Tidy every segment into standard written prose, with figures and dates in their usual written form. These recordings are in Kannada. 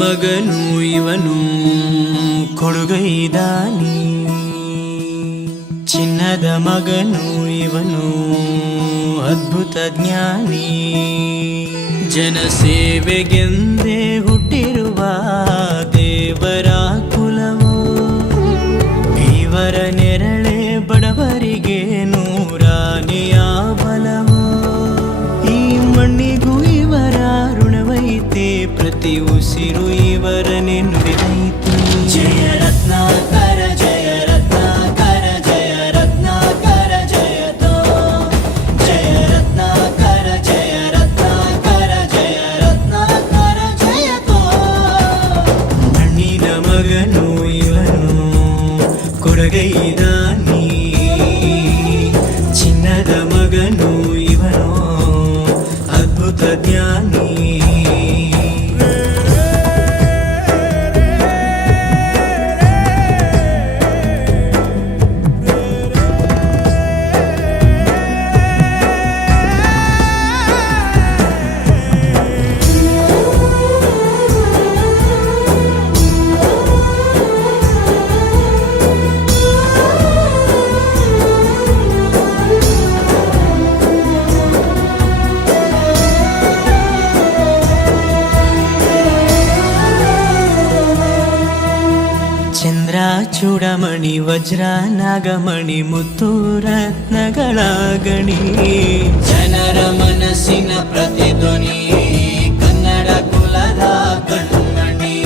ಮಗನು ಇವನು ಕೊಡುಗೈದಾನಿ, ಚಿನ್ನದ ಮಗನು ಇವನು ಅದ್ಭುತ ಜ್ಞಾನಿ. ಜನಸೇವೆಗೆಂದೇ ಹುಟ್ಟಿರುವ ದೇವರ ಕುಲವೋ, ಇವರ ನೆರಳೆ ಬಡವರಿಗೆ ನೂರಾನೆಯ ಬಲವೋ. ಈ ಮಣ್ಣಿಗೂ ಇವರ ಋಣವೈತೆ, ಪ್ರತಿ ಉಸಿರು ಇವರನೆ ನುಡಿದೈತೆ. ಜಯ ರತ್ನಾಕರ ಜಯ ರತ್ನಾಕರ ಜಯ ರತ್ನಾಕರ ಜಯತೋ, ಜಯ ರತ್ನಾಕರ ಜಯ ರತ್ನಾಕರ ಜಯ ರತ್ನಾಕರ ಜಯತೋ. ಮಣ್ಣಿನ ಮಗನು ಇವನು ಕೊಡುಗೈದಾನಿ, ಚಿನ್ನದ ಮಗನು ಇವನು ಅದ್ಭುತ ಜ್ಞಾನಿ. ಚಂದ್ರ ಚೂಡಮಣಿ ವಜ್ರ ನಾಗಮಣಿ ಮುತ್ತು ರತ್ನಗಳ ಗಣಿ, ಜನರ ಮನಸ್ಸಿನ ಪ್ರತಿಧ್ವನಿ ಕನ್ನಡ ಕುಲದ ಕಣ್ಮಣಿ.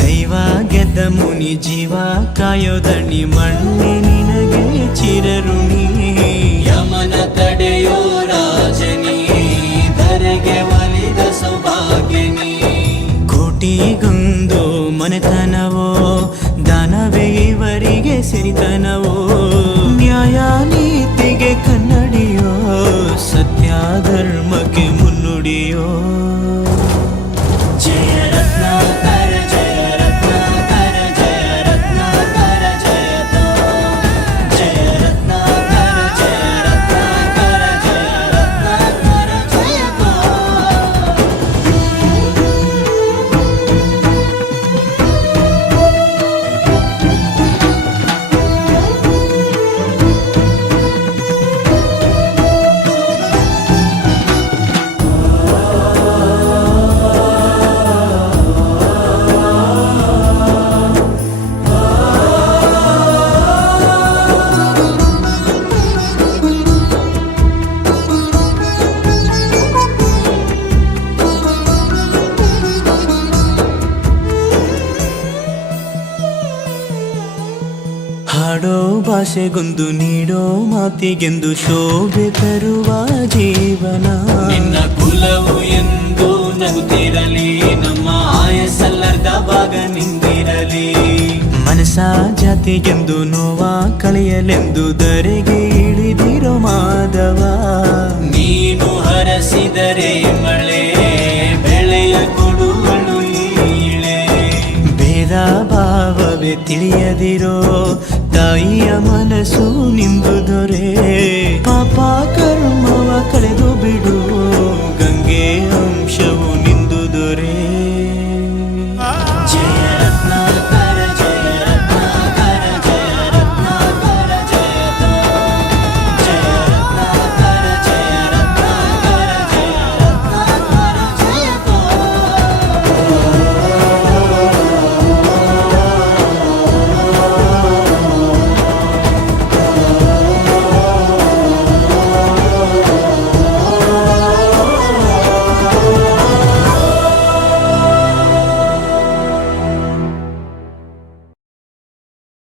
ದೈವ ಗೆದ್ದ ಮುನಿ ಜೀವ ಕಾಯೋದಣಿ, ಮಣ್ಣೆ ನಿನಗೆ ಚಿರಋಣಿ. ಯಮನ ತಡೆಯೋ ರಾಜನಿ, ಧರೆಗೆ ಒಲಿದ ಸೌಭಾಗ್ಯನಿ. ಕೋಟಿಗೊಂದು ಮನೆತನವೋ, ದಾನವೇ ಇವರಿಗೆ ಸಿರಿತನವೋ. ನ್ಯಾಯ ನೀತಿಗೆ ಕನ್ನಡಿಯೋ, ಸತ್ಯ ಧರ್ಮಕ್ಕೆ ಮುನ್ನುಡಿಯೋ. ಜಯ ರತ್ನಾಕರ ಜಯ ರತ್ನಾಕರ ಜಯ ರತ್ನಾಕರ ಜಯತೋ, ಜಯ ರತ್ನಾಕರ ಜಯ ರತ್ನಾಕರ ಜಯ ರತ್ನಾಕರ ಜಯತೋ. ಹಾಡೋ ಭಾಷೆಗೊಂದು ನೀಡೋ ಮಾತಿಗೆಂದು ಶೋಭೆ ತರುವ ಜೀವನ. ನಿನ್ನ ಕುಲವು ಎಂದು ನಗುತ್ತಿರಲಿ, ನಮ್ಮ ಆಯಸ್ಸಲ್ಲರ್ಧ ಭಾಗ ನಿಂದಿರಲಿ. ಮನಸ ಜಾತಿಗೆಂದು ನೋವ ಕಳೆಯಲೆಂದು ಧರೆಗೆ ಇಳಿದಿರೋ ಮಾಧವ. ನೀನು ಹರಸಿದರೆ ಮಳೆ ಬೆಳೆಯ ಕೊಡುವಳು ಈಳೆ. ಭೇದ ಭಾವವೇ ತಿಳಿಯದಿರೋ ತಾಯಿಯ ಮನಸ್ಸು ನಿಂದು ದೊರೆ.